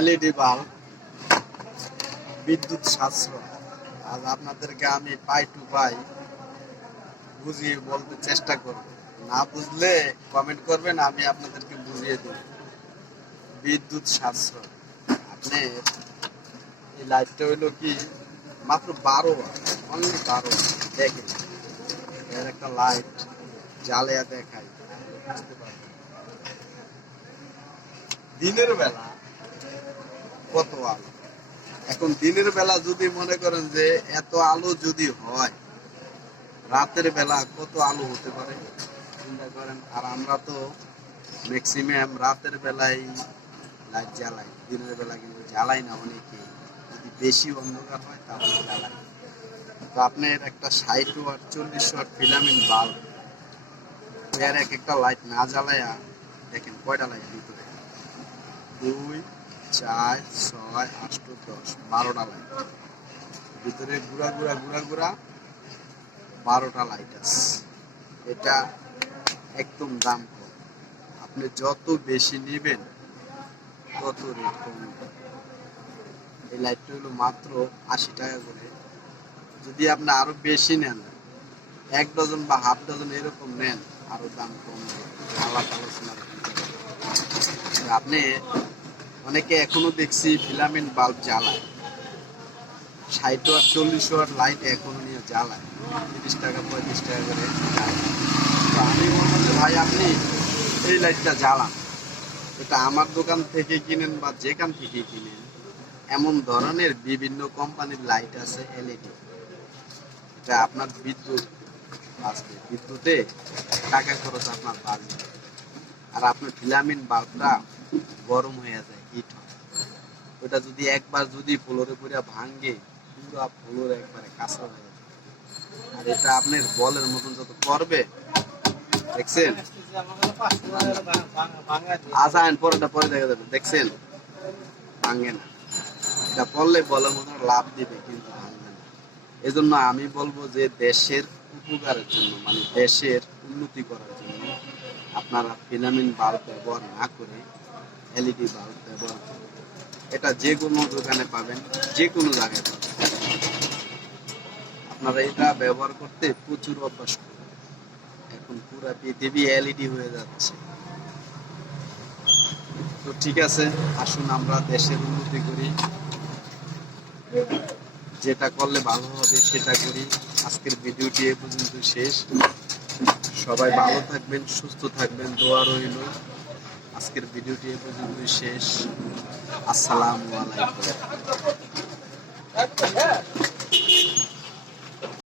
LED bulb বিদ্যুৎ সাশ্রয়। আজ আপনাদেরকে আমি পাই টু পাই বুঝিয়ে বলতে চেষ্টা করব। না বুঝলে কমেন্ট করবেন, আমি আপনাদেরকে বুঝিয়ে দেব। বিদ্যুৎ সাশ্রয়। আপনি এই লাইটটা হইলো কি মাত্র 12 ওয়াট, অনলি 12 ওয়াট। দেখেন এর একটা লাইট জ্বালিয়ে দেখাই, বুঝতে পারবেন দিনের বেলা কত আলো। এখন দিনের বেলা যদি মনে করেন যে এত আলো যদি হয়, রাতের বেলা কত আলো হতে পারে চিন্তা করেন। আর আমরা তো ম্যাক্সিমাম রাতের বেলায় লাইট জ্বালাই, দিনের বেলা কিন্তু জ্বালাই না অনেকে। যদি বেশি অন্ধকার হয় তাহলে জ্বালাই। তো আপনার একটা 60 ওয়াট 40 ওয়াট ফিলামেন্ট বাল্ব এর এক একটা লাইট না জ্বালায়া দেখেন কয়টা লাইট ভিতরে, 2 4 6 8 10 12টা লাইট ভিতরে, ঘুরা ঘুরা ঘুরা ঘুরা 12টা লাইট আছে। এটা একদম দাম কম। আপনি যত বেশি নেবেন তত রেট কমবে। এই লাইটটা হলো মাত্র 80 টাকা করে। যদি আপনি আরো বেশি নেন, 1 ডজন বা হাফ ডজন এরকম নেন, আরো দাম কমবে। আলোচনা আপনি অনেকে এখনো দেখছি ফিলামেন্ট বাল্ব জ্বালায়, 60 ওয়াট 40 ওয়াট লাইট এখনো নিয়ে জ্বালায় 30 টাকা 35 টাকা করে। তো আমি বলবো যে ভাই আপনি এই লাইটটা জ্বালান। এটা আমার দোকান থেকে কিনেন বা যেখান থেকে কিনেন, এমন ধরনের বিভিন্ন কোম্পানির লাইট আছে এলইডি। এটা আপনার বিদ্যুৎ বাঁচবে, বিদ্যুতে টাকা খরচ আপনার বাঁচবে। আর আপনার ফিলামেন্ট বাল্বটা গরম হয়ে যায়, হিট হয়। ওটা যদি একবার যদি ফ্লোরে পড়ে ভাঙে, পুরো ফ্লোর একবারে কাঁচা হয়ে যায়। আর এটা আপনার বলের মতন যত করবে, দেখছেন আসান পরেটা পরে দেখা যাবে, দেখছেন ভাঙে না। এটা পড়লে বলের মতন লাভ দিবে কিন্তু ভাঙবে না। এজন্য আমি বলবো যে দেশের উপকারের জন্য, মানে দেশের উন্নতি করার জন্য আপনারা ফিলামেন্ট বাল্ব ব্যবহার না করে এলইডি বাল্ব ব্যবহার করুন। এটা যে কোনো দোকানে পাবেন, যে কোনো জায়গায় পাবেন। আপনারা এটা ব্যবহার করতে প্রচুর অভ্যাস করুন। এখন পুরো পৃথিবী এলইডি হয়ে যাচ্ছে। তো ঠিক আছে, আসুন আমরা দেশের উন্নতি করি, যেটা করলে ভালো হবে সেটা করি। আজকের ভিডিওটি এ পর্যন্ত শেষ। সবাই ভালো থাকবেন, সুস্থ থাকবেন, দোয়া রইল। আজকের ভিডিওটি এ পর্যন্ত শেষ। আসসালামু আলাইকুম।